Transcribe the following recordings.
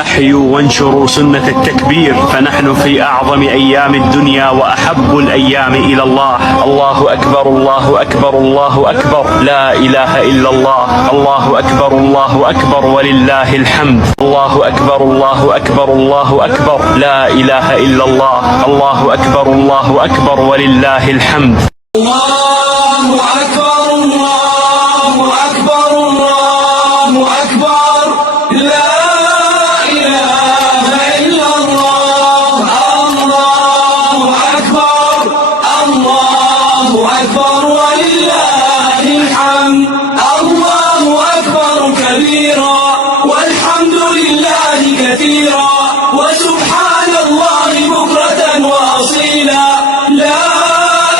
أحيوا وانشروا سنة التكبير، فنحن في أعظم أيام الدنيا وأحب الأيام إلى الله. الله أكبر الله أكبر الله أكبر، لا إله إلا الله. الله أكبر الله أكبر ولله الحمد. الله أكبر الله أكبر الله أكبر، لا إله إلا الله. الله أكبر الله أكبر ولله الحمد. الله أكبر الله أكبر الله أكبر، لا إله إلا الله. الله أكبر الله أكبر ولله الحمد. الله أكبر كبيرا والحمد لله كثيرا وسبحان الله بكرة وأصيلا. لا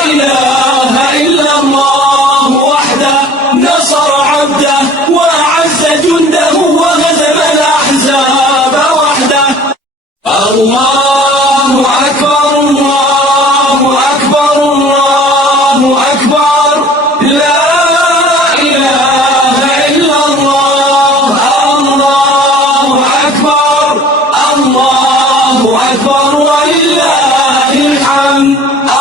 إله إلا الله وحده نصر عبده وأعز جنده وهزم الأحزاب وحده. الله أكبر الله أكبر الله أكبر، لا إله إلا الله. الله أكبر الله أكبر ولله الحمد.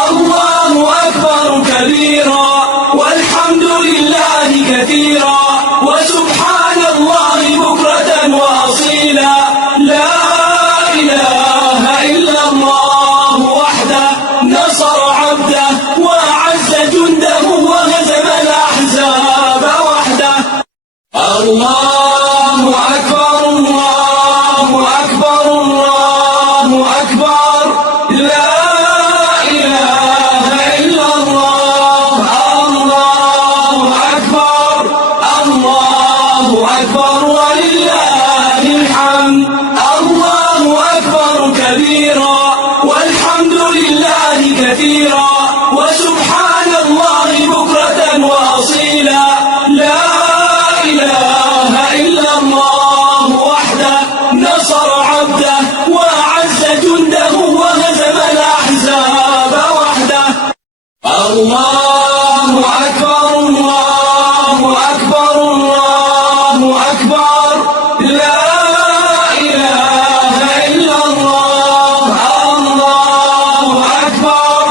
الله أكبر كبيرا والحمد لله كثيرا وسبحان الله بكرة وأصيلا. لا إله إلا الله وحده نصر عبده وأعز جنده وهزم الأحزاب وحده. الله أكبر الله أكبر الله أكبر، لا إله إلا الله. الله أكبر الله أكبر ولله الحمد. الله أكبر كبيرا والحمد لله كثيرا وسبحان الله بكرة وأصيلا. لا إله إلا الله وحده نصر عبده وأعز جنده وهزم الأحزاب وحده. الله أكبر الله أكبر الله أكبر، لا إله إلا الله. الله أكبر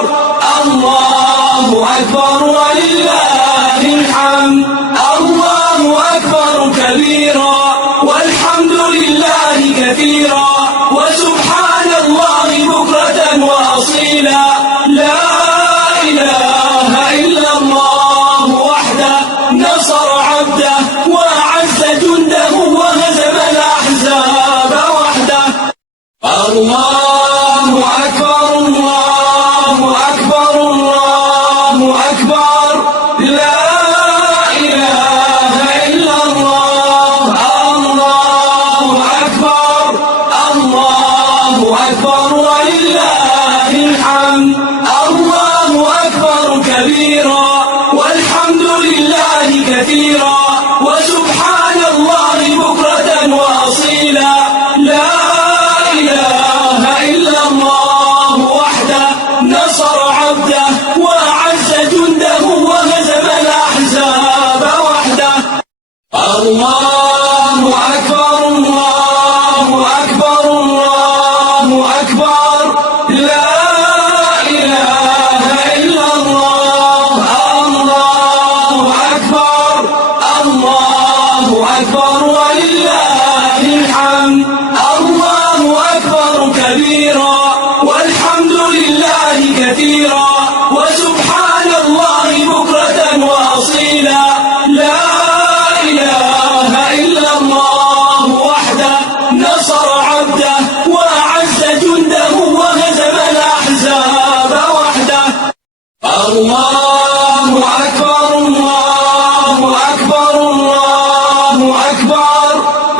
الله أكبر ولله الحمد. الله أكبر كبيرا والحمد لله كثيرا وسبحان الله بكرة وأصيلا. لا إله إلا الله وحده نصر عبده وأعز جنده وهزم الأحزاب وحده. الله أكبر الله أكبر الله أكبر، لا إله إلا الله. الله أكبر الله أكبر ولله الحمد. الله أكبر كبيرا والحمد لله كثيرا وسبحان الله بكرة وأصيلا. لا إله إلا الله وحده نصر عبده وأعز جنده وهزم الأحزاب وحده. الله أكبر الله أكبر الله أكبر، لا إله إلا الله. الله أكبر الله أكبر ولله الحمد. الله أكبر كبيرا والحمد لله كثيرا وسبحان الله بكرة وأصيلا. لا إله إلا الله وحده نصر عبده وأعز جنده وهزم الأحزاب وحده. الله أكبر الله أكبر الله أكبر،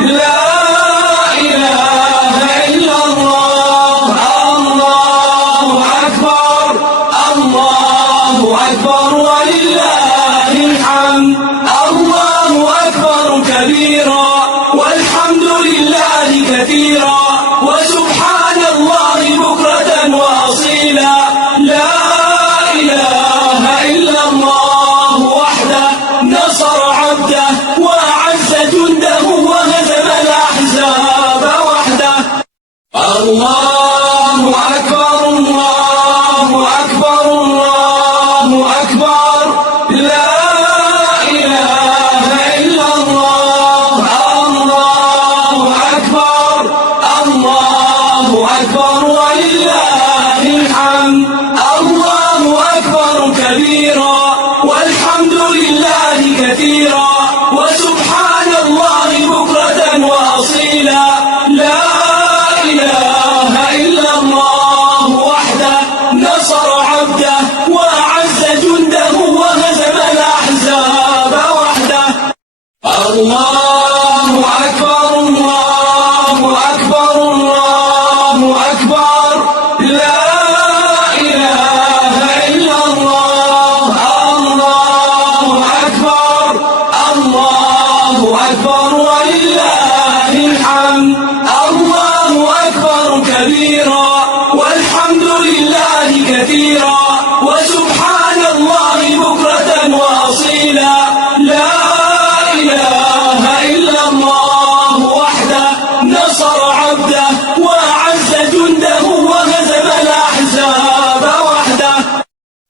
لا إله إلا الله. الله أكبر الله أكبر ولله الحمد. الله أكبر كبيرا والحمد لله كثيرا وسبحان الله بكرة وأصيلا. لا إله الله أكبر الله أكبر الله أكبر لا إله إلا الله الله أكبر الله أكبر ولله الحمد الله أكبر كبيرا والحمد لله كثيرا وسبحان الله بكرة وأصيلا لا إله إلا الله وحده نصر عبده وأعز جنده وهزم الأحزاب وحده الله أكبر الله أكبر الله أكبر لا إله إلا الله الله أكبر الله أكبر ولله الحمد الله أكبر كبيرا والحمد لله كثيرا وسبحان الله بكرة وأصيلا لا إله إلا الله وحده نصر عبده وأعز جنده وهزم الأحزاب وحده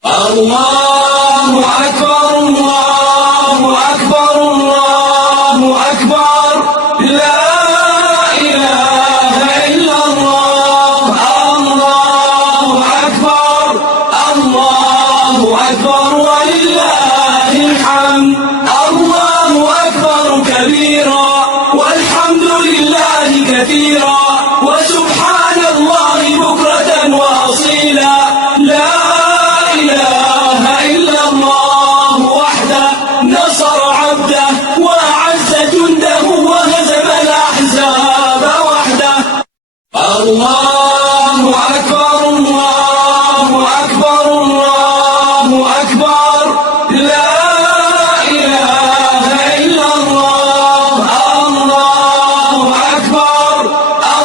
الله أكبر الله أكبر الله أكبر لا إله إلا الله الله أكبر الله أكبر ولله الحمد الله أكبر كبيرا والحمد لله كثيرا وسبحان الله بكرة وأصيلا لا إله إلا الله وحده نصر عبده وأعز جنده وهزم الأحزاب وحده الله أكبر الله أكبر الله أكبر لا إله إلا الله الله أكبر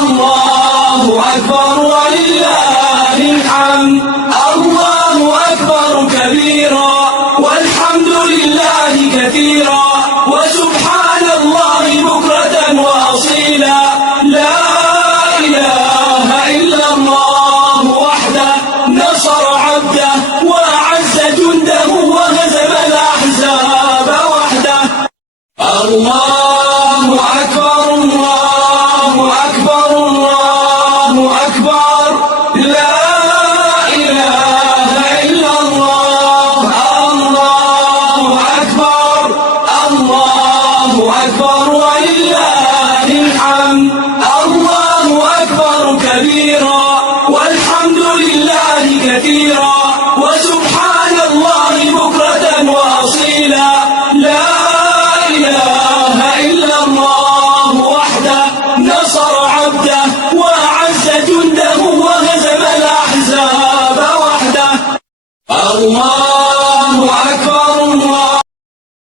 الله أكبر ولله الحمد الله أكبر كبيرا والحمد لله كثيرا وسبحان الله بكرة وأصيلا لا إله إلا الله وحده نصر عبده وأعز جنده وهزم الأحزاب وحده الله أكبر الله أكبر الله أكبر لا إله إلا الله الله أكبر الله أكبر ولله الحمد الله أكبر كبيرا والحمد لله كثيرا